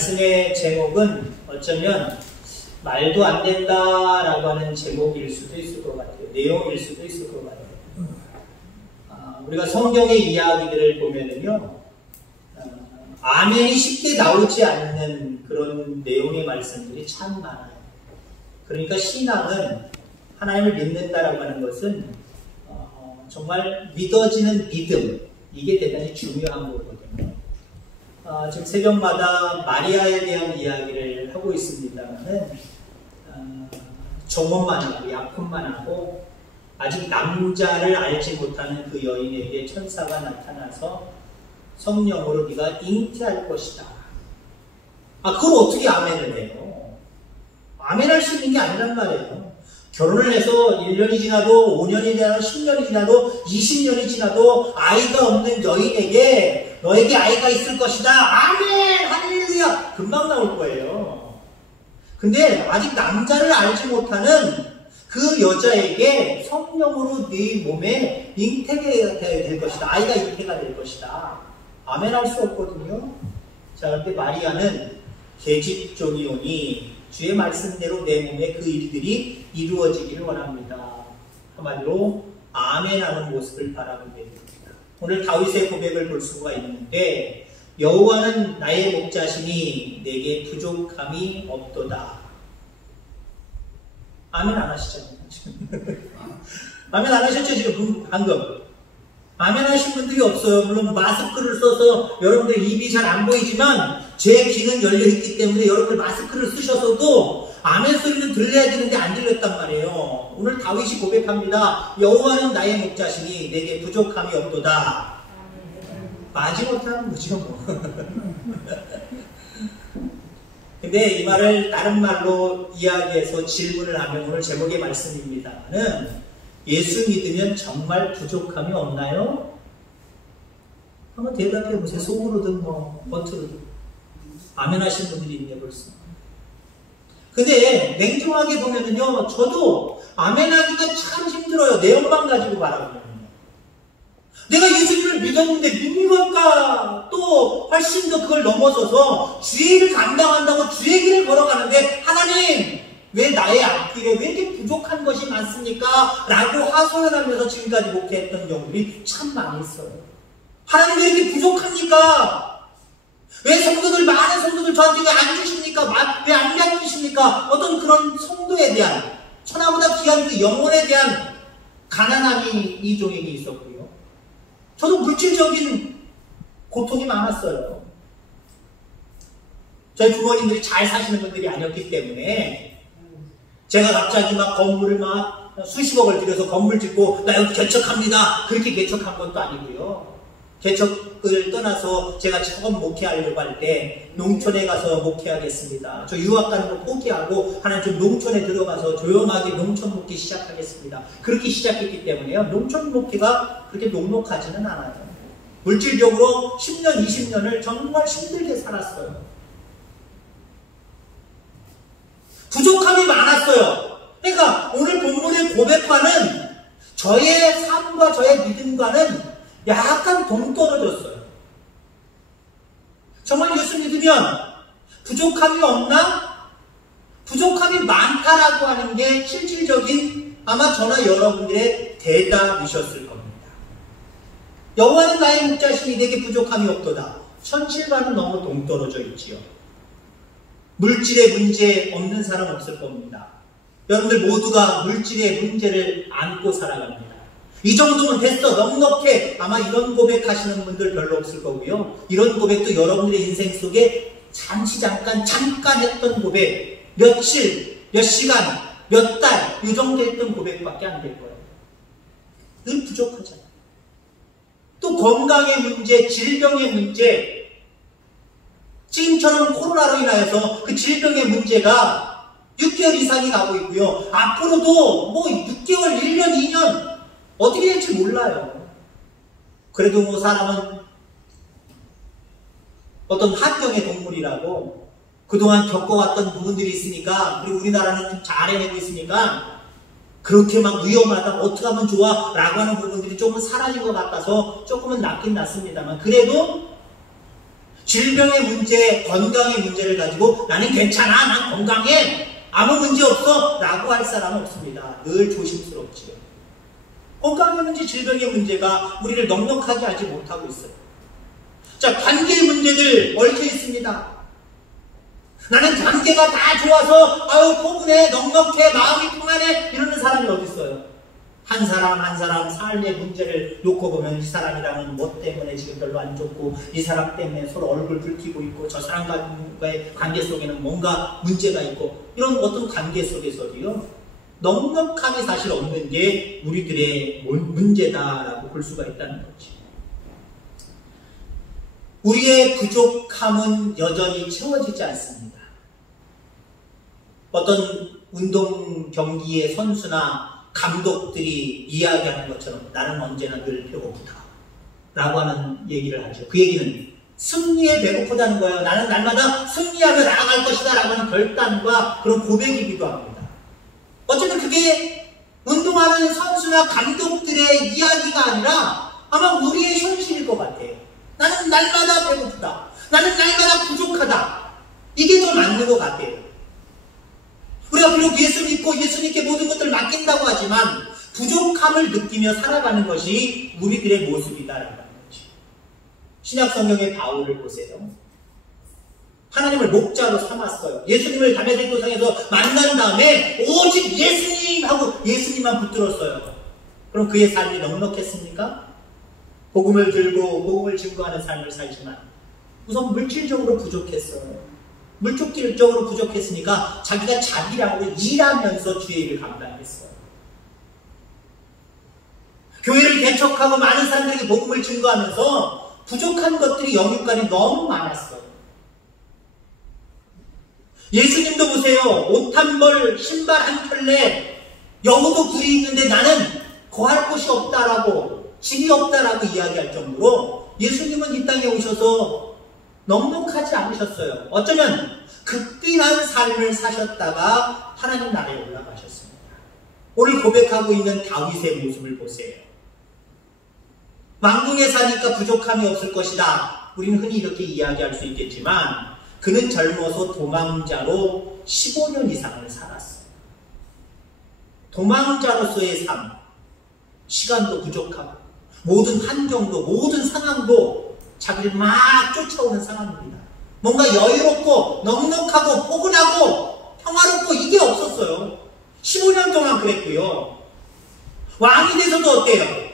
말씀의 제목은 어쩌면 말도 안 된다라고 하는 제목일 수도 있을 것 같아요. 내용일 수도 있을 것 같아요. 우리가 성경의 이야기들을 보면은요, 아멘이 쉽게 나오지 않는 그런 내용의 말씀들이 참 많아요. 그러니까 신앙은, 하나님을 믿는다라고 하는 것은 정말 믿어지는 믿음, 이게 대단히 중요한 거거든요. 지금 새벽마다 마리아에 대한 이야기를 하고 있습니다만은 종업만 하고 약혼만 하고 아직 남자를 알지 못하는 그 여인에게 천사가 나타나서 성령으로 네가 잉태할 것이다. 그걸 어떻게 아멘을 해요? 아멘할 수 있는 게 아니란 말이에요. 결혼을 해서 1년이 지나도 5년이 지나도 10년이 지나도 20년이 지나도 아이가 없는 여인에게 너에게 아이가 있을 것이다. 아멘! 할렐루야! 금방 나올 거예요. 근데 아직 남자를 알지 못하는 그 여자에게 성령으로 네 몸에 잉태가 될 것이다. 아이가 잉태가 될 것이다. 아멘 할 수 없거든요. 자, 그런데 마리아는 계집종이오니 주의 말씀대로 내 몸에 그 일들이 이루어지기를 원합니다. 한마디로 아멘하는 모습을 바라보게 됩니다. 오늘 다윗의 고백을 볼 수가 있는데 여호와는 나의 목자시니 내게 부족함이 없도다. 아멘 안 하시잖아요. 아멘 안 하셨죠? 지금 방금. 아멘 하신 분들이 없어요. 물론 마스크를 써서 여러분들 입이 잘 안 보이지만 제 귀는 열려있기 때문에 여러분들 마스크를 쓰셔서도 아멘 소리는 들려야 되는데 안 들렸단 말이에요. 오늘 다윗이 고백합니다. 여호와는 나의 목자시니 내게 부족함이 없도다. 마지못하는 거죠 뭐. 근데 이 말을 다른 말로 이야기해서 질문을 하면 오늘 제목의 말씀입니다만은 예수 믿으면 정말 부족함이 없나요? 한번 대답해 보세요. 속으로든 뭐 겉으로든. 아멘 하신 분들이 있네 벌써. 근데 냉정하게 보면은요, 저도 아멘 하기가 참 힘들어요. 내용만 가지고 바라보면요. 내가 예수님을 믿었는데 믿니까 또 훨씬 더 그걸 넘어서서 주의 일을 감당한다고 주의 길을 걸어가는데 하나님 왜 나의 앞길에 왜 이렇게 부족한 것이 많습니까? 라고 하소연하면서 지금까지 목회했던 경우들이 참 많이 있어요. 하나님 왜 이렇게 부족합니까? 왜 성도들, 많은 성도들 저한테 왜 안 주십니까? 왜 안 맡기십니까? 어떤 그런 성도에 대한, 천하보다 귀한 그 영혼에 대한 가난함이 이 종에게 있었고요. 저도 물질적인 고통이 많았어요. 저희 부모님들이 잘 사시는 분들이 아니었기 때문에 제가 갑자기 막 건물을 막 수십억을 들여서 건물 짓고 나 여기 개척합니다. 그렇게 개척한 것도 아니고요. 개척을 떠나서 제가 처음 목회하려고 할 때 농촌에 가서 목회하겠습니다. 저 유학 가는 거 포기하고 하나님 좀 농촌에 들어가서 조용하게 농촌 목회 시작하겠습니다. 그렇게 시작했기 때문에요. 농촌 목회가 그렇게 녹록하지는 않아요. 물질적으로 10년, 20년을 정말 힘들게 살았어요. 부족함이 많았어요. 그러니까 오늘 본문의 고백과는 저의 삶과 저의 믿음과는 약간 동떨어졌어요. 정말 예수 믿으면 부족함이 없나? 부족함이 많다라고 하는 게 실질적인 아마 저나 여러분들의 대답이셨을 겁니다. 여호와는 나의 목자시니 내게 부족함이 없도다. 현실과는 너무 동떨어져 있지요. 물질의 문제 없는 사람 없을 겁니다. 여러분들 모두가 물질의 문제를 안고 살아갑니다. 이 정도면 됐어, 넉넉해. 아마 이런 고백하시는 분들 별로 없을 거고요. 이런 고백도 여러분들의 인생 속에 잠깐 했던 고백, 며칠, 몇 시간, 몇 달, 이 정도 했던 고백밖에 안 될 거예요. 늘 부족하잖아요. 또 건강의 문제, 질병의 문제, 지금처럼 코로나로 인하여서 그 질병의 문제가 6개월 이상이 가고 있고요. 앞으로도 뭐 6개월, 1년, 2년 어떻게 될지 몰라요. 그래도 뭐 사람은 어떤 한명의 동물이라고 그동안 겪어왔던 부분들이 있으니까, 그리고 우리나라는 좀 잘 해내고 있으니까 그렇게 막 위험하다, 어떻게 하면 좋아 라고 하는 부분들이 조금은 사라진 것 같아서 조금은 낫긴 낫습니다만, 그래도 질병의 문제, 건강의 문제를 가지고 나는 괜찮아, 난 건강해, 아무 문제 없어 라고 할 사람은 없습니다. 늘 조심스럽지요. 건강의 문제, 질병의 문제가 우리를 넉넉하게 하지 못하고 있어요. 자, 관계의 문제들 얽혀 있습니다. 나는 관계가 다 좋아서 아유 포근해, 넉넉해, 마음이 평안해 이러는 사람이 어디 있어요? 한 사람 한 사람 삶의 문제를 놓고 보면 이 사람이랑은 뭐 때문에 지금 별로 안 좋고, 이 사람 때문에 서로 얼굴 붉히고 있고, 저 사람과의 관계 속에는 뭔가 문제가 있고, 이런 어떤 관계 속에서도요 넉넉함이 사실 없는 게 우리들의 문제다라고 볼 수가 있다는 거지. 우리의 부족함은 여전히 채워지지 않습니다. 어떤 운동 경기의 선수나 감독들이 이야기하는 것처럼 나는 언제나 늘 배고프다 라고 하는 얘기를 하죠. 그 얘기는 승리에 배고프다는 거예요. 나는 날마다 승리하며 나아갈 것이다 라고 하는 결단과 그런 고백이기도 합니다. 어쨌든 그게 운동하는 선수나 감독들의 이야기가 아니라 아마 우리의 현실일 것 같아요. 나는 날마다 배고프다, 나는 날마다 부족하다, 이게 더 맞는 것 같아요. 우리가 비록 예수 믿고 예수님께 모든 것들을 맡긴다고 하지만 부족함을 느끼며 살아가는 것이 우리들의 모습이다라는 거지. 신약 성경의 바울을 보세요. 하나님을 목자로 삼았어요. 예수님을 다메섹 도상에서 만난 다음에 오직 예수님 하고 예수님만 붙들었어요. 그럼 그의 삶이 넉넉했습니까? 복음을 들고 복음을 증거하는 삶을 살지만 우선 물질적으로 부족했어요. 물질적으로 부족했으니까 자기가 자비랑으로 일하면서 주의 일을 감당했어요. 교회를 개척하고 많은 사람들에게 복음을 증거하면서 부족한 것들이 영육간에 너무 많았어요. 예수님도 보세요. 옷 한 벌, 신발 한 켤레, 여우도 굴이 있는데 나는 거할 곳이 없다라고, 집이 없다라고 이야기할 정도로 예수님은 이 땅에 오셔서 넉넉하지 않으셨어요. 어쩌면 극빈한 삶을 사셨다가 하나님 나라에 올라가셨습니다. 오늘 고백하고 있는 다윗의 모습을 보세요. 왕궁에 사니까 부족함이 없을 것이다. 우리는 흔히 이렇게 이야기할 수 있겠지만 그는 젊어서 도망자로 15년 이상을 살았어요. 도망자로서의 삶, 시간도 부족하고 모든 한정도, 모든 상황도 자기를 막 쫓아오는 상황입니다. 뭔가 여유롭고 넉넉하고 포근하고 평화롭고 이게 없었어요. 15년 동안 그랬고요. 왕이 돼서도 어때요?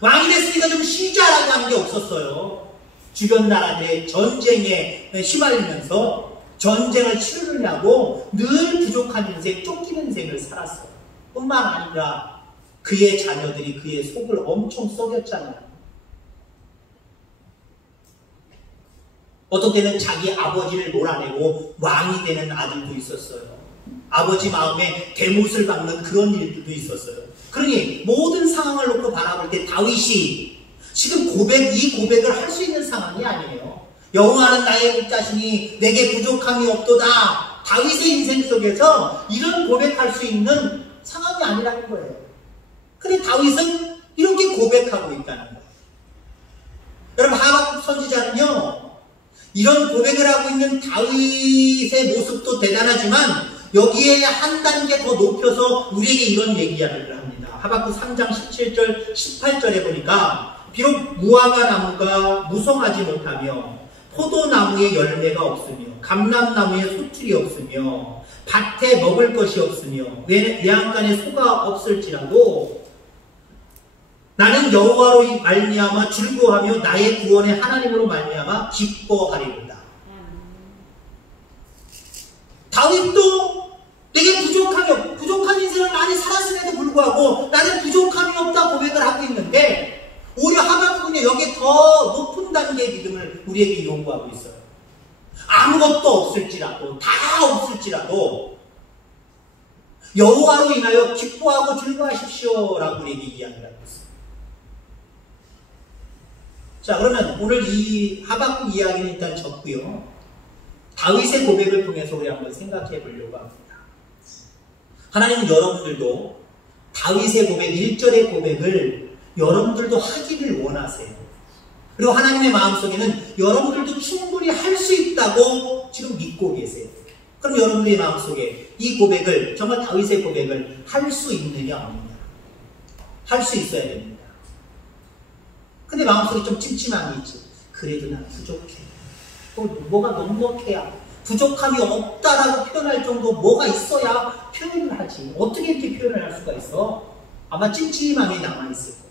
왕이 됐으니까 좀 쉬자라고 하는 게 없었어요. 주변 나라들의 전쟁에 휘말리면서 전쟁을 치르느냐고 늘 부족한 인생, 쫓기는 인생을 살았어요. 뿐만 아니라 그의 자녀들이 그의 속을 엄청 썩였잖아요. 어떤 때는 자기 아버지를 몰아내고 왕이 되는 아들도 있었어요. 아버지 마음에 대못을 박는 그런 일들도 있었어요. 그러니 모든 상황을 놓고 바라볼 때 다윗이 지금 이 고백을 할 수 있는 상황이 아니에요. 여호와는 나의 목자시니 내게 부족함이 없도다. 다윗의 인생 속에서 이런 고백할 수 있는 상황이 아니라는 거예요. 근데 다윗은 이렇게 고백하고 있다는 거예요. 여러분, 하박국 선지자는요, 이런 고백을 하고 있는 다윗의 모습도 대단하지만 여기에 한 단계 더 높여서 우리에게 이런 얘기를 합니다. 하박국 3장 17절 18절에 보니까 비록 무화과 나무가 무성하지 못하며 포도나무에 열매가 없으며 감람나무에 소출이 없으며 밭에 먹을 것이 없으며 외양간에 소가 없을지라도 나는 여호와로 말미암아 즐거워하며 나의 구원의 하나님으로 말미암아 기뻐하리로다. 다윗도 내게 부족한 인생을 많이 살았음에도 불구하고 나는 부족함이 없다 고백을 하고 있는데 오히려 하박국은 여기에 더 높은 단계의 믿음을 우리에게 요구하고 있어요. 아무것도 없을지라도, 다 없을지라도 여호와로 인하여 기뻐하고 즐거워하십시오 라고 우리에게 이야기를 하고 있어요. 자, 그러면 오늘 이 하박국 이야기는 일단 적고요. 다윗의 고백을 통해서 우리 한번 생각해 보려고 합니다. 하나님은 여러분들도 다윗의 고백, 1절의 고백을 여러분들도 하기를 원하세요. 그리고 하나님의 마음속에는 여러분들도 충분히 할 수 있다고 지금 믿고 계세요. 그럼 여러분들의 마음속에 이 고백을, 정말 다윗의 고백을 할 수 있느냐 없느냐? 할 수 있어야 됩니다. 근데 마음속에 좀 찜찜함이 있지. 그래도 난 부족해. 뭐가 넉넉해야, 부족함이 없다라고 표현할 정도 뭐가 있어야 표현을 하지. 어떻게 이렇게 표현을 할 수가 있어? 아마 찜찜함이 남아있을 거예요.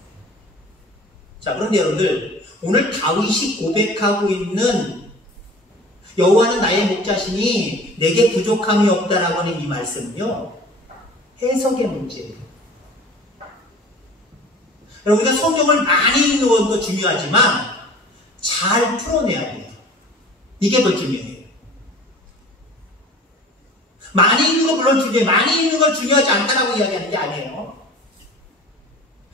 자, 그런데 여러분들, 오늘 다윗이 고백하고 있는 여호와는 나의 목자시니 내게 부족함이 없다라고 하는 이 말씀은요, 해석의 문제예요. 여러분, 우리가 성경을 많이 읽는 것도 중요하지만 잘 풀어내야 돼요. 이게 더 중요해요. 많이 읽는 거 물론 중요해요. 많이 읽는 걸 중요하지 않다라고 이야기하는 게 아니에요.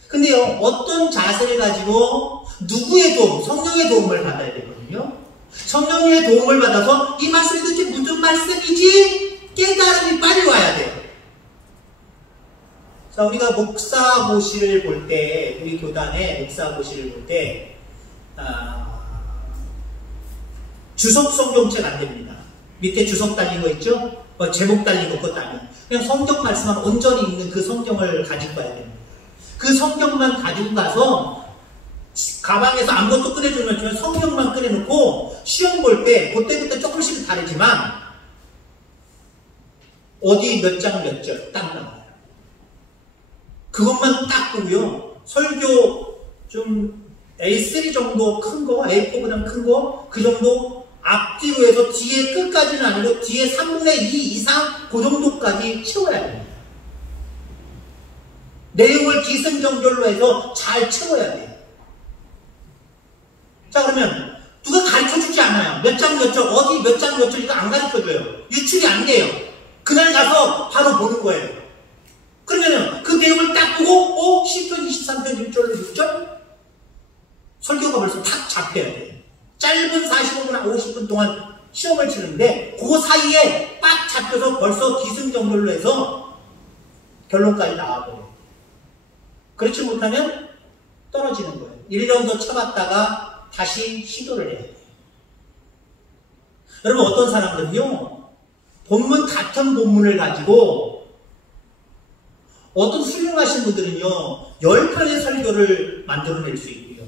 근데요, 어떤 자세를 가지고 누구의 도움, 성령의 도움을 받아야 되거든요. 성령의 도움을 받아서 이 말씀이 도대체 무슨 말씀이지? 깨달음이 빨리 와야 돼요. 자, 우리가 목사고시를 볼 때, 우리 교단의 목사고시를 볼 때, 주석 성경책 안 됩니다. 밑에 주석 달린 거 있죠? 제목 달린 거 그것도 아니에요. 그냥 성경 말씀만 온전히 읽는 그 성경을 가지고 가야 됩니다. 그 성경만 가지고 가서 가방에서 아무것도 꺼내주면 성경만 꺼내놓고 시험 볼 때 그때그때 조금씩은 다르지만 어디 몇 장 몇 절 딱 나와요. 그것만 딱 보고요. 설교 좀 A3 정도 큰 거, A4보다 큰 거, 그 정도 앞뒤로 해서 뒤에 끝까지는 아니고 뒤에 3분의 2 이상 그 정도까지 채워야 됩니다. 내용을 기승전결로 해서 잘 채워야 돼요. 자, 그러면 누가 가르쳐주지 않아요. 몇 장 몇 절, 어디 몇 장 몇 절 이거 안 가르쳐줘요. 유출이 안 돼요. 그날 가서 바로 보는 거예요. 그러면은 그 내용을 딱 보고 10편, 23편, 6절로 6절? 설교가 벌써 탁 잡혀야 돼요. 짧은 45분이나 50분 동안 시험을 치는데 그 사이에 빡 잡혀서 벌써 기승전결로 해서 결론까지 나와버려요. 그렇지 못하면 떨어지는 거예요. 1년 더 쳐봤다가 다시 시도를 해야 돼요. 여러분, 어떤 사람들은요, 같은 본문을 가지고 어떤 훌륭하신 분들은요 10편의 설교를 만들어낼 수 있고요.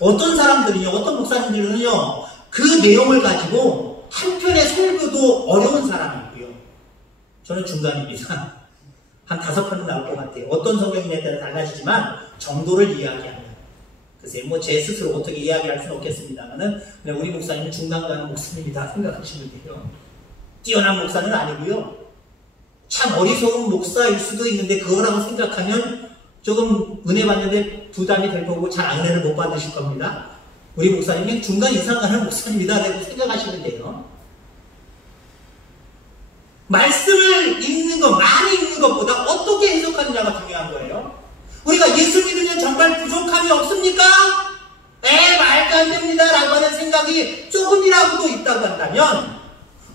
어떤 사람들은요, 어떤 목사님들은요 그 내용을 가지고 한 편의 설교도 어려운 사람이 있고요. 저는 중간입니다. 한 5편은 나올 것 같아요. 어떤 성경에 따라 달라지지만 정도를 이야기하면. 글쎄요, 제 스스로 어떻게 이야기할 수는 없겠습니다만은 우리 목사님은 중간 가는 목사님이다 생각하시면 돼요. 뛰어난 목사는 아니고요. 참 어리석은 목사일 수도 있는데 그거라고 생각하면 조금 은혜 받는데 부담이 될 거고 잘 은혜를 못 받으실 겁니다. 우리 목사님은 중간 이상 가는 목사님이다 라고 생각하시면 돼요. 말씀을 읽는 것, 많이 읽는 것보다 어떻게 해석하느냐가 중요한 거예요. 우리가 예수 믿으면 정말 부족함이 없습니까? 말도 안 됩니다 라고 하는 생각이 조금이라도 있다고 한다면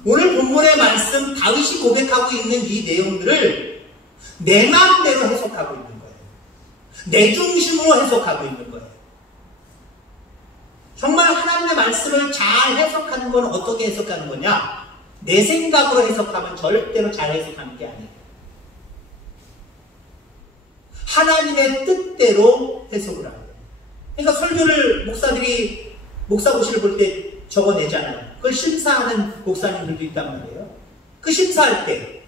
오늘 본문의 말씀, 다윗이 고백하고 있는 이 내용들을 내 마음대로 해석하고 있는 거예요. 내 중심으로 해석하고 있는 거예요. 정말 하나님의 말씀을 잘 해석하는 건 어떻게 해석하는 거냐? 내 생각으로 해석하면 절대로 잘 해석하는 게 아니에요. 하나님의 뜻대로 해석을 하는 거예요. 그러니까 설교를 목사들이 목사고시를 볼 때 적어내잖아요. 그걸 심사하는 목사님들도 있단 말이에요. 그 심사할 때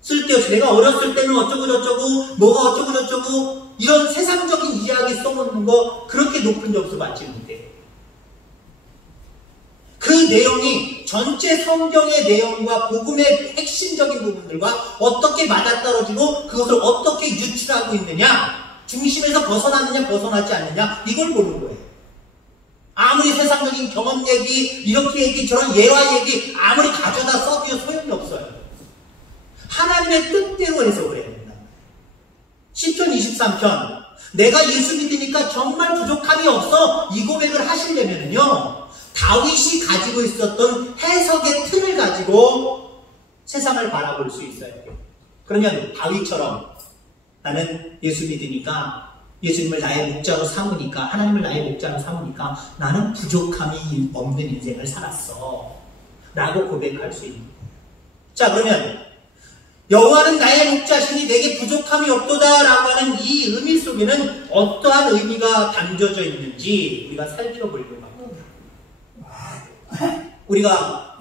쓸데없이 내가 어렸을 때는 어쩌고 저쩌고 뭐가 어쩌고 저쩌고 이런 세상적인 이야기 써놓는 거 그렇게 높은 점수 받지 못해요. 그 내용이 전체 성경의 내용과 복음의 핵심적인 부분들과 어떻게 맞아떨어지고 그것을 어떻게 유출하고 있느냐, 중심에서 벗어났느냐 벗어나지 않느냐, 이걸 보는 거예요. 아무리 세상적인 경험 얘기, 이렇게 얘기, 저런 예화 얘기 아무리 가져다 써도 소용이 없어요. 하나님의 뜻대로 해석을 해야 된다. 시편 23편, 내가 예수 믿으니까 정말 부족함이 없어, 이 고백을 하시려면요 다윗이 가지고 있었던 해석의 틀을 가지고 세상을 바라볼 수 있어야 돼요. 그러면 다윗처럼 나는 예수 믿으니까 예수님을 나의 목자로 삼으니까, 하나님을 나의 목자로 삼으니까 나는 부족함이 없는 인생을 살았어 라고 고백할 수 있는 거예요. 자, 그러면 여호와는 나의 목자시니 내게 부족함이 없도다 라고 하는 이 의미 속에는 어떠한 의미가 담겨져 있는지 우리가 살펴보려고 합니다. 우리가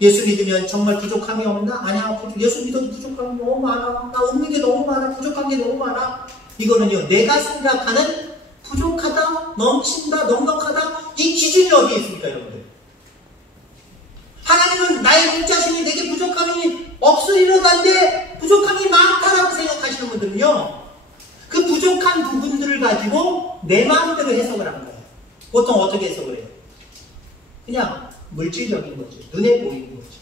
예수 믿으면 정말 부족함이 없나? 아니야, 예수 믿어도 부족함이 너무 많아. 나 없는 게 너무 많아. 부족한 게 너무 많아. 이거는요, 내가 생각하는 부족하다, 넘친다, 넉넉하다, 이 기준이 어디에 있습니까, 여러분들? 하나님은 나의 목자시니 내게 부족함이 없으리로다인데 부족함이 많다라고 생각하시는 분들은요, 그 부족한 부분들을 가지고 내 마음대로 해석을 한 거예요. 보통 어떻게 해석을 해요? 그냥 물질적인 거지. 눈에 보이는 거지.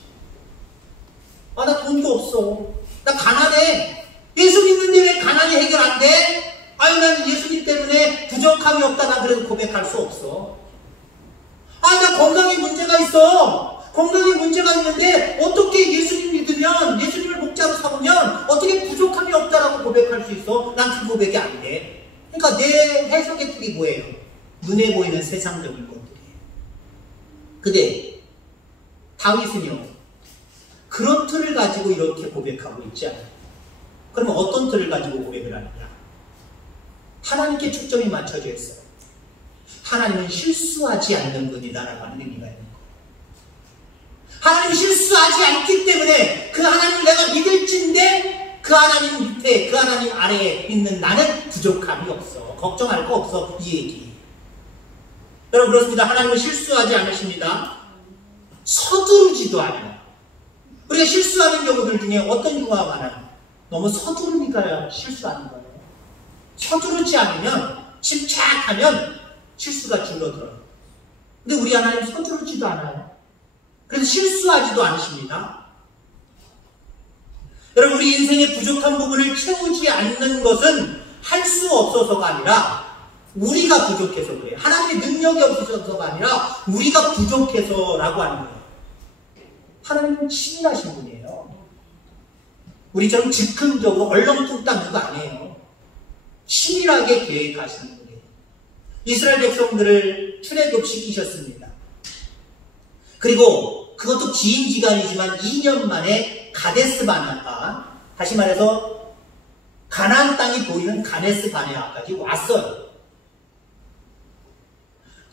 아, 나 돈도 없어. 나 가난해. 예수 믿는데 왜 가난이 해결 안 돼? 아유, 난 예수님 때문에 부족함이 없다. 나 그래도 고백할 수 없어. 아, 나 건강에 문제가 있어. 건강에 문제가 있는데 어떻게 예수님 믿으면, 예수님을 목자로 삼으면 어떻게 부족함이 없다라고 고백할 수 있어? 난 그 고백이 안 돼. 그러니까 내 해석의 틀이 뭐예요? 눈에 보이는 세상적인 것들이에요. 근데 다윗은요, 그런 틀을 가지고 이렇게 고백하고 있지 않아요. 그러면 어떤 틀을 가지고 고백을 하느냐? 하나님께 초점이 맞춰져 있어요. 하나님은 실수하지 않는 분이다라고 하는 의미가 있는 거예요. 하나님이 실수하지 않기 때문에 그 하나님을 내가 믿을진데 그 하나님 밑에, 그 하나님 아래에 있는 나는 부족함이 없어. 걱정할 거 없어. 이 얘기. 여러분, 그렇습니다. 하나님은 실수하지 않으십니다. 서두르지도 않아요. 우리가 실수하는 경우들 중에 어떤 경우가 많아요? 너무 서두르니까 실수하는 거예요. 서두르지 않으면, 침착하면 실수가 줄어들어요. 근데 우리 하나님 서두르지도 않아요. 그래서 실수하지도 않으십니다. 여러분, 우리 인생의 부족한 부분을 채우지 않는 것은 할 수 없어서가 아니라 우리가 부족해서 그래요. 하나님의 능력이 없어서가 아니라 우리가 부족해서라고 하는 거예요. 하나님은 치밀하신 분이에요. 우리처럼 즉흥적으로 얼렁뚱땅 그거 아니에요. 치밀하게 계획하시는 분이에요. 이스라엘 백성들을 출애굽시키셨습니다. 그리고 그것도 긴 기간이지만 2년 만에 가데스 바네아, 다시 말해서 가나안 땅이 보이는 가데스 바네아까지 왔어요.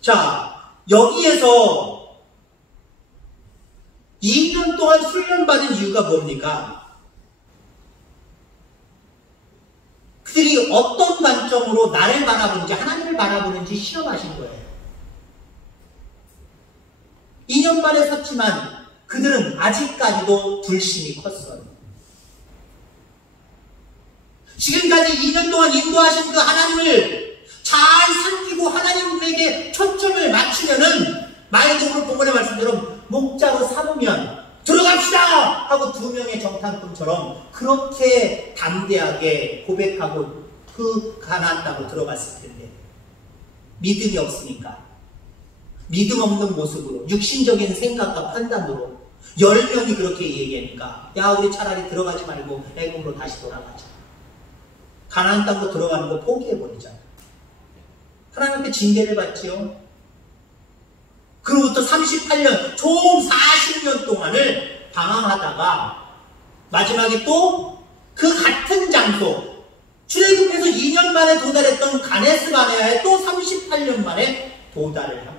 자, 여기에서 2년 동안 훈련받은 이유가 뭡니까? 그들이 어떤 관점으로 나를 바라보는지, 하나님을 바라보는지 시험하신 거예요. 2년 만에 섰지만 그들은 아직까지도 불신이 컸어요. 지금까지 2년 동안 인도하신 그 하나님을 잘 섬기고 하나님에게 초점을 맞추면은 마이동으로 본문의 말씀처럼 목자로 삼으면 들어갑시다! 하고 2명의 정탐꾼처럼 그렇게 담대하게 고백하고 그 가나안 땅으로 들어갔을 텐데 믿음이 없으니까 믿음 없는 모습으로 육신적인 생각과 판단으로 10명이 그렇게 얘기하니까 야, 우리 차라리 들어가지 말고 애굽으로 다시 돌아가자. 가나안 땅으로 들어가는 거 포기해버리자. 하나님 앞에 징계를 받지요. 그로부터 38년, 총 40년 동안을 방황하다가 마지막에 또 그 같은 장소, 출애굽해서 2년 만에 도달했던 가데스 바네아에 또 38년 만에 도달을 합니다.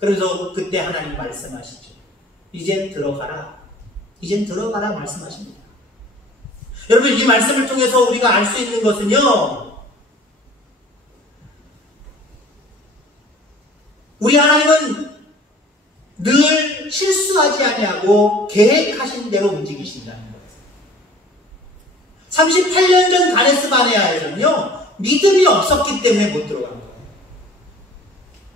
그래서 그때 하나님 말씀하시죠. 이젠 들어가라. 이젠 들어가라 말씀하십니다. 여러분, 이 말씀을 통해서 우리가 알 수 있는 것은요, 우리 하나님은 늘 실수하지 아니하고 계획하신 대로 움직이신다는 거예요. 38년 전 가데스 바네아에서는요, 믿음이 없었기 때문에 못 들어간 거예요.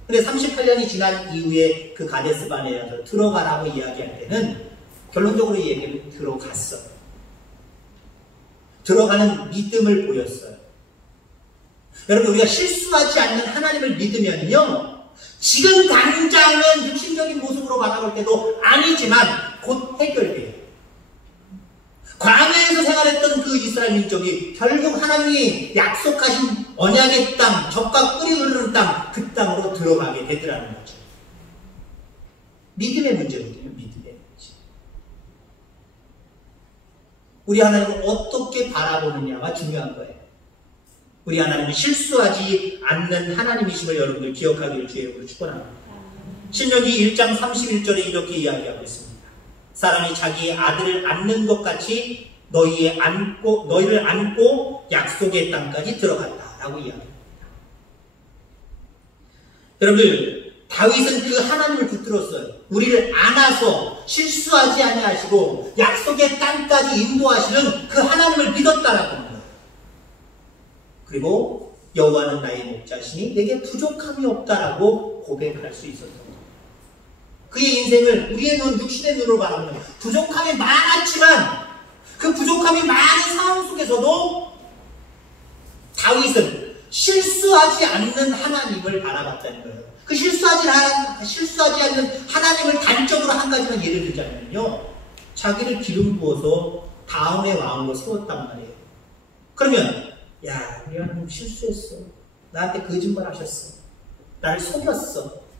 근데 38년이 지난 이후에 그 가데스 바네아에서 들어가라고 이야기할 때는 결론적으로 이 얘기를 들어갔어요. 들어가는 믿음을 보였어요. 여러분, 우리가 실수하지 않는 하나님을 믿으면요, 지금 당장은 육신적인 모습으로 바라볼 때도 아니지만 곧 해결돼요. 광야에서 생활했던 그 이스라엘 민족이 결국 하나님이 약속하신 언약의 땅, 젖과 꿀이 흐르는 땅, 그 땅으로 들어가게 되더라는 거죠. 믿음의 문제거든요. 믿음의 문제. 우리 하나님을 어떻게 바라보느냐가 중요한 거예요. 우리 하나님은 실수하지 않는 하나님이심을 여러분들 기억하기를 주의 이름으로 축원합니다. 신명기 1장 31절에 이렇게 이야기하고 있습니다. 사람이 자기의 아들을 안는 것 같이 너희를 안고 약속의 땅까지 들어갔다라고 이야기합니다. 여러분들, 다윗은 그 하나님을 붙들었어요. 우리를 안아서 실수하지 아니하시고 약속의 땅까지 인도하시는 그 하나님을 믿었다라고 합니다. 그리고 여호와는 나의 목자시니 내게 부족함이 없다라고 고백할 수 있었던 거예요. 그의 인생을 우리의 눈, 육신의 눈으로 바라보면 부족함이 많았지만 그 부족함이 많은 상황 속에서도 다윗은 실수하지 않는 하나님을 바라봤다는 거예요. 그 실수하지 않는 하나님을 단적으로 한 가지만 예를 들자면요, 자기를 기름 부어서 다음의 왕으로 세웠단 말이에요. 그러면 야, 우리 하나님 실수했어. 나한테 거짓말 하셨어. 나를 속였어.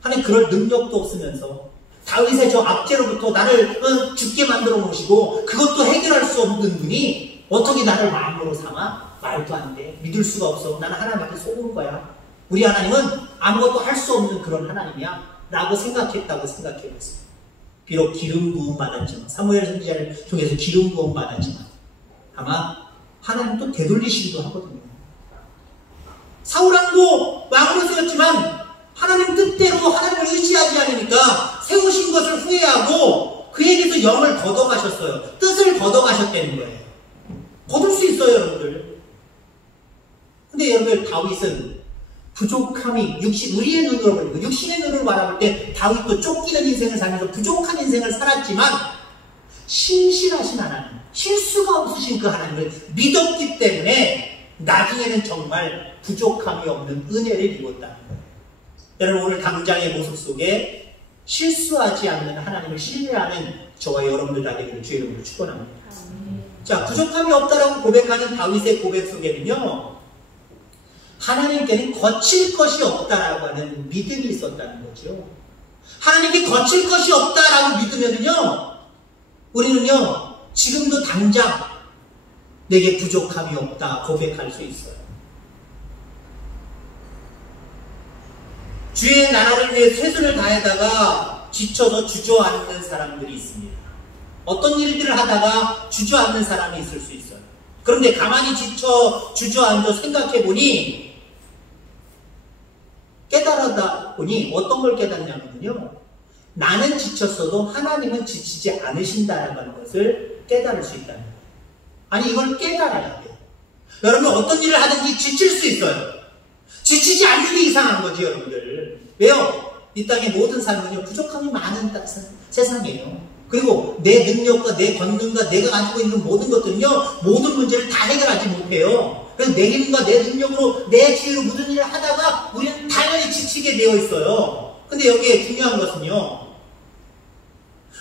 하나님 그럴 능력도 없으면서 다윗의 저 압제로부터 나를 죽게 만들어 놓으시고 그것도 해결할 수 없는 분이 어떻게 나를 왕으로 삼아? 말도 안 돼. 믿을 수가 없어. 나는 하나님 앞에 속은 거야. 우리 하나님은 아무것도 할 수 없는 그런 하나님이야 라고 생각했다고 생각해보세요. 비록 기름 부음 받았지만, 사무엘 선지자를 통해서 기름 부음 받았지만 아마 하나님도 되돌리시기도 하거든요. 사울왕도 왕으로 세웠지만 하나님 뜻대로 하나님을 의지하지 않으니까 세우신 것을 후회하고 그에게서 영을 걷어가셨어요. 뜻을 걷어가셨다는 거예요. 거둘 수 있어요, 여러분들. 근데 여러분들, 다윗은 부족함이 우리의 눈으로 보이고 육신의 눈으로 바라볼 때 다윗도 쫓기는 인생을 살면서 부족한 인생을 살았지만 신실하신 하나님, 실수가 없으신 그 하나님을 믿었기 때문에 나중에는 정말 부족함이 없는 은혜를 입었다는 거예요. 여러분, 오늘 당장의 모습 속에 실수하지 않는 하나님을 신뢰하는 저와 여러분들 다 되기를 주의 이름으로 축원합니다. 자, 부족함이 없다라고 고백하는 다윗의 고백 속에는요, 하나님께는 거칠 것이 없다라고 하는 믿음이 있었다는 거죠. 하나님께 거칠 것이 없다라고 믿으면은요, 우리는요, 지금도 당장 내게 부족함이 없다 고백할 수 있어요. 주의 나라를 위해 최선을 다하다가 지쳐서 주저앉는 사람들이 있습니다. 어떤 일들을 하다가 주저앉는 사람이 있을 수 있어요. 그런데 가만히 지쳐 주저앉아 생각해보니, 깨달아다 보니 어떤 걸 깨닫냐면요, 나는 지쳤어도 하나님은 지치지 않으신다는 것을 깨달을 수 있다는 거예요. 아니, 이걸 깨달아야 돼요. 여러분, 어떤 일을 하든지 지칠 수 있어요. 지치지 않는 게 이상한 거지, 여러분들. 왜요? 이 땅의 모든 삶은요, 부족함이 많은 세상이에요. 그리고 내 능력과 내 권능과 내가 가지고 있는 모든 것들은요, 모든 문제를 다 해결하지 못해요. 그래서 내 힘과 내 능력으로, 내 지혜로 모든 일을 하다가 우리는 당연히 지치게 되어 있어요. 근데 여기에 중요한 것은요,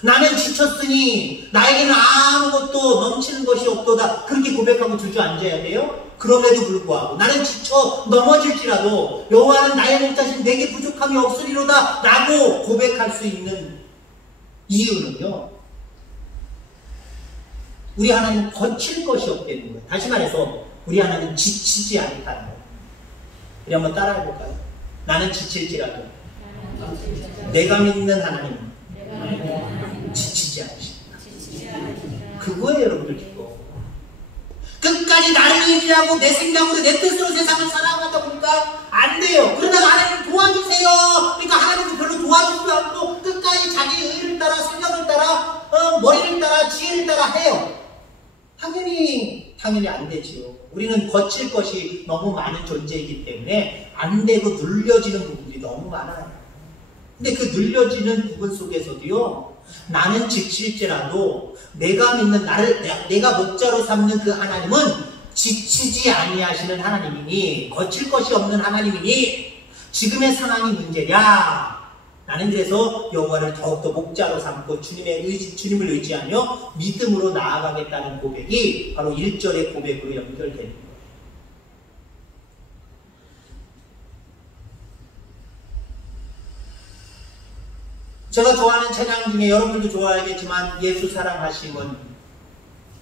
나는 지쳤으니 나에게는 아무것도 넘치는 것이 없도다, 그렇게 고백하고 주저앉아야 돼요? 그럼에도 불구하고 나는 지쳐 넘어질지라도 여호와는 나의 목자신 내게 부족함이 없으리로다 라고 고백할 수 있는 이유는요, 우리 하나님은 거칠 것이 없다는 거예요. 다시 말해서 우리 하나님은 지치지 않다는 거예요. 우리 한번 따라해 볼까요? 나는 지칠지라도 내가 믿는 하나님은 지치지 않으십니다. 그거예요, 여러분들. 기뻐. 끝까지 나를 의지하고 내 생각으로 내 뜻으로 세상을 살아가다 보니까 안 돼요. 그러다가 하나님 도와주세요. 그러니까 하나님도 별로 도와주지도 않고 끝까지 자기 의를 따라, 생각을 따라, 머리를 따라, 지혜를 따라 해요. 당연히 안 되지요. 우리는 거칠 것이 너무 많은 존재이기 때문에 안 되고 눌려지는 부분들이 너무 많아요. 근데 그 눌려지는 부분 속에서도요, 나는 지칠지라도 내가 믿는 내가 목자로 삼는 그 하나님은 지치지 아니하시는 하나님이니, 거칠 것이 없는 하나님이니, 지금의 상황이 문제냐 나는 그래서 여호와를 더욱더 목자로 삼고 주님을 의지하며 믿음으로 나아가겠다는 고백이 바로 1절의 고백으로 연결되는 거예요. 제가 좋아하는 찬양 중에 여러분들도 좋아하겠지만 예수 사랑하심은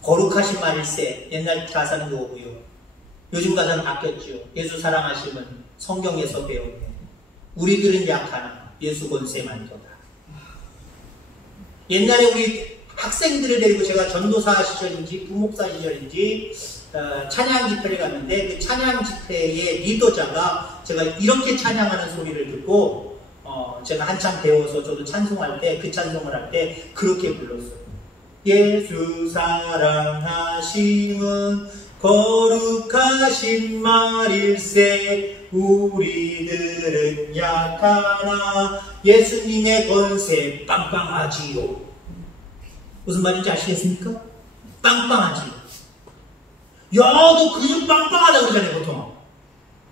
거룩하신 말일세. 옛날 가사는 그거고요. 요즘 가사는 바뀌었죠. 예수 사랑하심은 성경에서 배우네. 우리들은 약하나 예수 권세 많도다. 옛날에 우리 학생들을 데리고 제가 전도사 시절인지 부목사 시절인지 찬양 집회를 갔는데 그 찬양 집회의 리더자가 제가 이렇게 찬양하는 소리를 듣고 제가 한참 배워서 저도 찬송할 때 그 찬송을 할 때 그렇게 불렀어요. 예수 사랑하심은 거룩하신 말일세. 우리들은 약하나 예수님의 권세 빵빵하지요. 무슨 말인지 아시겠습니까? 빵빵하지요. 야, 너 근육 빵빵하다 그러잖아요, 보통.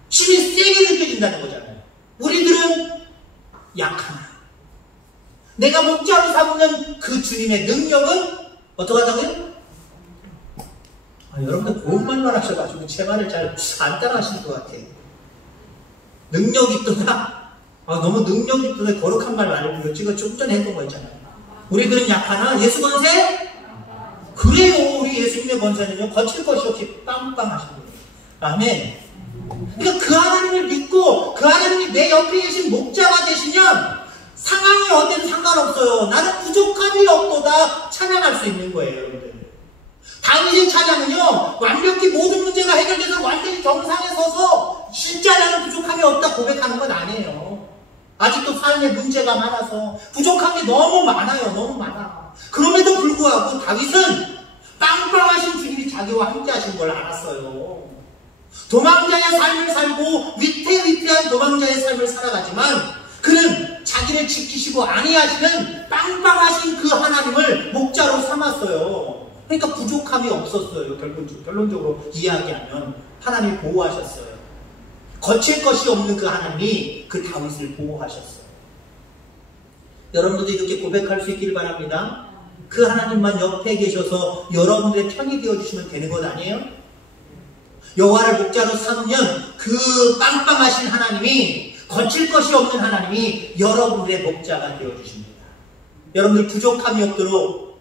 힘이 세게 느껴진다는 거잖아요. 우리들은 약하나. 내가 목자로 삼는 그 주님의 능력은 어떡하다고요? 여러분들 고운말만 하셔가지고 제 말을 잘 안 따라 하시는 것 같아요. 능력이 있더라? 너무 능력이 있더라. 거룩한 말 말고 지금 좀 전에 했던 거 있잖아요. 우리들은 약하나 예수 권세? 그래요. 우리 예수님의 권세는요, 거칠 것이 없이 빵빵하신 거예요. 아멘. 그러니까 그 하나님을 믿고 그 하나님이 내 옆에 계신 목자가 되시면 상황이 어때도 상관없어요. 나는 부족함이 없도다 찬양할 수 있는 거예요, 여러분들. 다윗의 찬양은요, 완벽히 모든 문제가 해결돼서 완전히 정상에 서서 진짜 나는 부족함이 없다 고백하는 건 아니에요. 아직도 삶에 문제가 많아서 부족함이 너무 많아요. 너무 많아. 그럼에도 불구하고 다윗은 빵빵하신 주님이 자기와 함께 하신 걸 알았어요. 도망자의 삶을 살고 위태위태한 도망자의 삶을 살아가지만 그는 자기를 지키시고 안위하시는 빵빵하신 그 하나님을 목자로 삼았어요. 그러니까 부족함이 없었어요. 결론적으로 이야기하면 하나님이 보호하셨어요. 거칠 것이 없는 그 하나님이 그 다윗을 보호하셨어요. 여러분들도 이렇게 고백할 수 있길 바랍니다. 그 하나님만 옆에 계셔서 여러분들의 편이 되어주시면 되는 것 아니에요? 여호와를 목자로 삼으면 그 빵빵하신 하나님이, 거칠 것이 없는 하나님이 여러분들의 목자가 되어주십니다. 여러분들 부족함이 없도록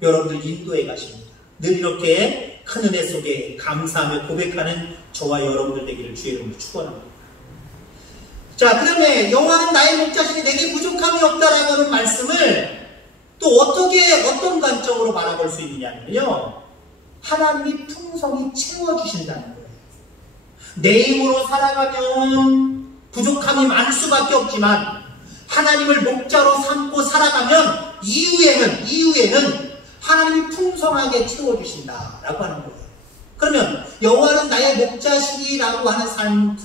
여러분들 인도해 가십니다. 늘 이렇게 큰 은혜 속에 감사하며 고백하는 저와 여러분들 되기를 주의 이름으로 축원합니다. 자, 그다음에 여호와는 나의 목자시니 내게 부족함이 없다라고 하는 말씀을 또 어떤 관점으로 바라볼 수 있느냐면요, 하나님이 풍성히 채워주신다는 거예요. 내 힘으로 살아가면 부족함이 많을 수밖에 없지만 하나님을 목자로 삼고 살아가면 이후에는 하나님이 풍성하게 채워주신다라고 하는 거예요. 그러면 여호와는 나의 목자시기라고 하는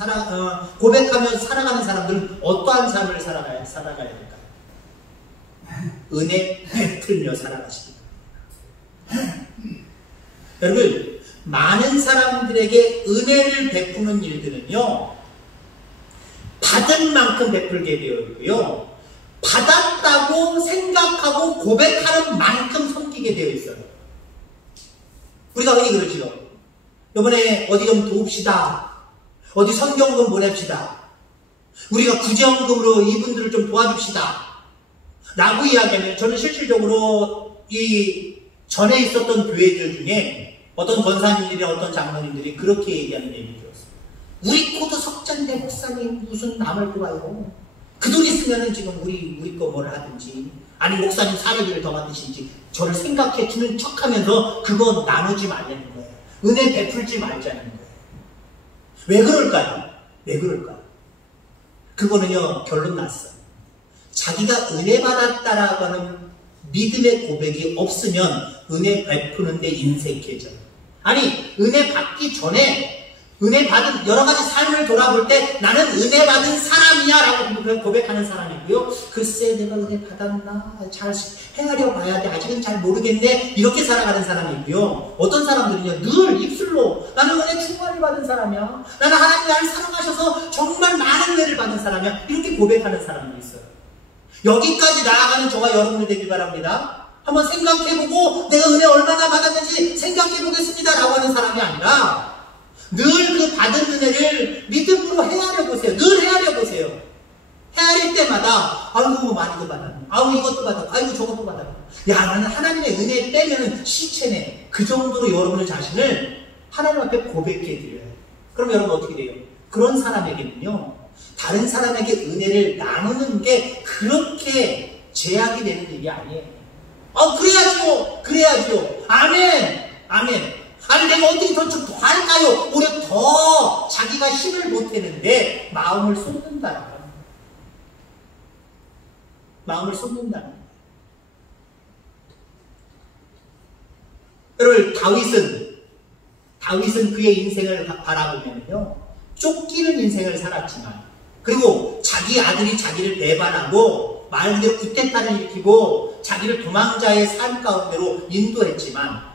고백하며 살아가는 사람들은 어떠한 삶을 살아가야 될까요? 은혜 베풀며 살아가십니다. 여러분, 많은 사람들에게 은혜를 베푸는 일들은요, 받은 만큼 베풀게 되어 있고요, 받았다고 생각하고 고백하는 만큼 섬기게 되어 있어요. 우리가 흔히 그러지요. 이번에 어디 좀 도웁시다. 어디 성경금 보냅시다. 우리가 구제원금으로 이분들을 좀 도와줍시다. 라고 이야기하면 저는 실질적으로 이 전에 있었던 교회들 중에 어떤 권사님들이 어떤 장로님들이 그렇게 얘기하는 얘기를 들었어요. 우리 코드 석잔대 목사님 무슨 남을 도와요. 그 돈 있으면은 지금 우리 거 뭘 하든지, 아니 목사님 사례비를 더 받으신지 저를 생각해 주는 척 하면서 그거 나누지 말라는 거예요. 은혜 베풀지 말자는 거예요. 왜 그럴까요? 왜 그럴까요? 그거는요, 결론 났어요. 자기가 은혜 받았다라고 하는 믿음의 고백이 없으면 은혜 베푸는데 인색해져요. 아니, 은혜 받기 전에 은혜 받은 여러 가지 삶을 돌아볼 때 나는 은혜 받은 사람이야 라고 고백하는 사람이고요. 글쎄 내가 은혜 받았나? 잘 헤아려 봐야 돼. 아직은 잘 모르겠네. 이렇게 살아가는 사람이고요. 어떤 사람들은요, 늘 입술로 나는 은혜 충만히 받은 사람이야. 나는 하나님 나를 사랑하셔서 정말 많은 은혜를 받은 사람이야. 이렇게 고백하는 사람도 있어요. 여기까지 나아가는 저와 여러분들 되길 바랍니다. 한번 생각해보고 내가 은혜 얼마나 받았는지 생각해보겠습니다 라고 하는 사람이 아니라 늘 그 받은 은혜를 믿음으로 헤아려 보세요. 늘 헤아려 보세요. 헤아릴 때마다 아이고 많이도 받았네, 아이고 이것도 받았고, 아이고 저것도 받았고, 야 나는 하나님의 은혜 빼면은 시체네. 그 정도로 여러분의 자신을 하나님 앞에 고백해 드려요. 그럼 여러분 어떻게 돼요? 그런 사람에게는요, 다른 사람에게 은혜를 나누는 게 그렇게 제약이 되는 일이 아니에요. 그래야지요. 아멘. 아니 내가 어떻게 더 할까요? 오히려 더 자기가 힘을 보태는데 마음을 쏟는다. 마음을 쏟는다. 여러분 다윗은 그의 인생을 바라보면요, 쫓기는 인생을 살았지만, 그리고 자기 아들이 자기를 배반하고 말 그대로 쿠데타를 일으키고 자기를 도망자의 삶 가운데로 인도했지만,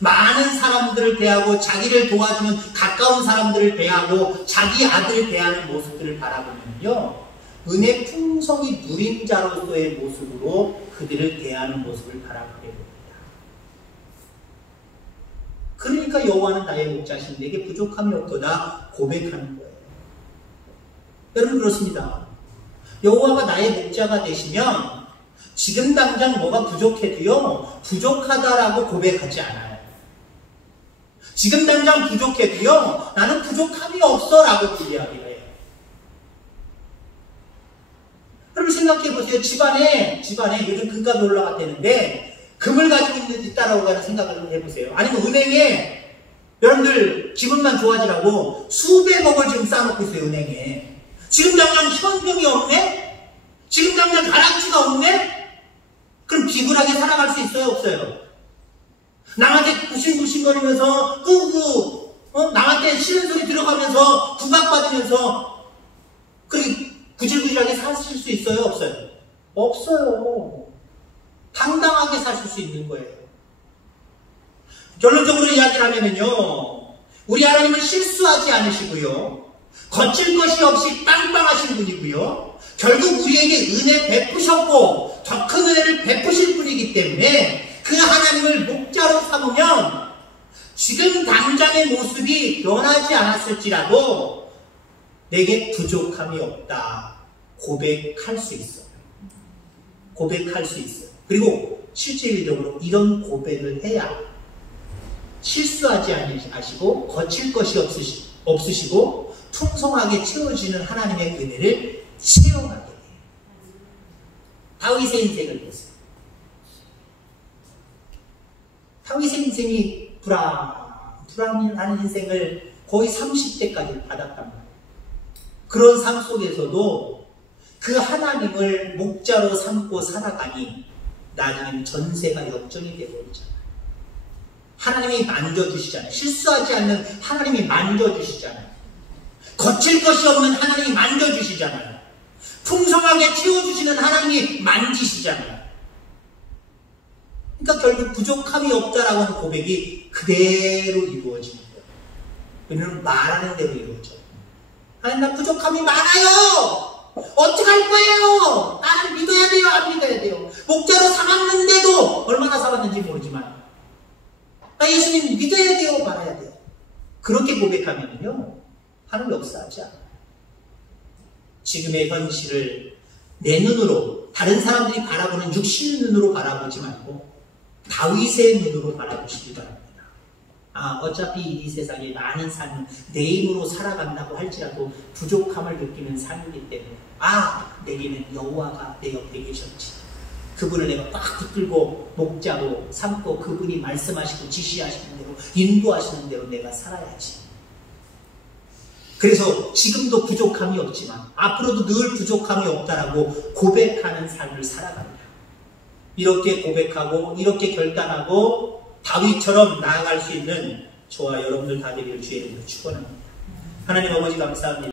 많은 사람들을 대하고 자기를 도와주는 가까운 사람들을 대하고 자기 아들을 대하는 모습들을 바라보면요, 은혜 풍성이 누린 자로서의 모습으로 그들을 대하는 모습을 바라보게 됩니다. 그러니까 여호와는 나의 목자신 내게 부족함이 없도다 고백하는 거예요. 여러분 그렇습니다. 여호와가 나의 목자가 되시면 지금 당장 뭐가 부족해도요, 부족하다라고 고백하지 않아요. 지금 당장 부족해도요, 나는 부족함이 없어 라고 이야기해요. 여러분 생각해보세요. 집안에 요즘 금값이 올라갔다는데 금을 가지고 있다라고 하는 생각을 해보세요. 아니면 은행에 여러분들 기분만 좋아지라고 수백억을 지금 쌓아놓고 있어요. 은행에. 지금 당장 현금이 없네? 지금 당장 가락지가 없네? 그럼 비굴하게 살아갈 수 있어요? 없어요? 남한테 구신구신거리면서 남한테 싫은 소리 들어가면서 구박받으면서 그렇게 구질구질하게 사실 수 있어요? 없어요? 없어요. 당당하게 사실 수 있는 거예요. 결론적으로 이야기를 하면은요, 우리 하나님은 실수하지 않으시고요, 거칠 것이 없이 빵빵하신 분이고요, 결국 우리에게 은혜 베푸셨고 더 큰 은혜를 베푸실 분이기 때문에 그 하나님을 목자로 삼으면 지금 당장의 모습이 변하지 않았을지라도 내게 부족함이 없다 고백할 수 있어요. 고백할 수 있어요. 그리고 실질적으로 이런 고백을 해야 실수하지 않으시고 거칠 것이 없으시고 풍성하게 채워지는 하나님의 은혜를 체험하게 돼요. 다윗의 인생을 보세요. 다윗의 인생이 불안한 인생을 거의 30대까지 받았단 말이에요. 그런 삶 속에서도 그 하나님을 목자로 삼고 살아가니 나중에는 전세가 역전이 되어버리잖아요. 하나님이 만져주시잖아요. 실수하지 않는 하나님이 만져주시잖아요. 거칠 것이 없는 하나님이 만져주시잖아요. 풍성하게 채워주시는 하나님이 만지시잖아요. 그러니까 결국 부족함이 없다라고 하는 고백이 그대로 이루어지는 거예요. 왜냐하면 말하는 대로 이루어져요. 하나님 나 부족함이 많아요. 어떡할 거예요? 나를 믿어야 돼요? 안 믿어야 돼요? 목자로 삼았는데도 얼마나 살았는지 모르지만 예수님 믿어야 돼요? 말아야 돼요? 그렇게 고백하면요, 하나님 역사하지 않아요. 지금의 현실을 내 눈으로, 다른 사람들이 바라보는 육신 눈으로 바라보지 말고 다윗의 눈으로 바라보시기 바랍니다. 어차피 이 세상에 많은 삶은 내 힘으로 살아간다고 할지라도 부족함을 느끼는 삶이기 때문에 내게는 여호와가 내 옆에 계셨지. 그분을 내가 꽉 붙들고 목자로 삼고 그분이 말씀하시고 지시하시는 대로 인도하시는 대로 내가 살아야지. 그래서 지금도 부족함이 없지만 앞으로도 늘 부족함이 없다라고 고백하는 삶을 살아간다. 이렇게 고백하고 이렇게 결단하고 다윗처럼 나아갈 수 있는 저와 여러분들 다 되기를 주의 이름으로 축원합니다. 하나님 아버지 감사합니다.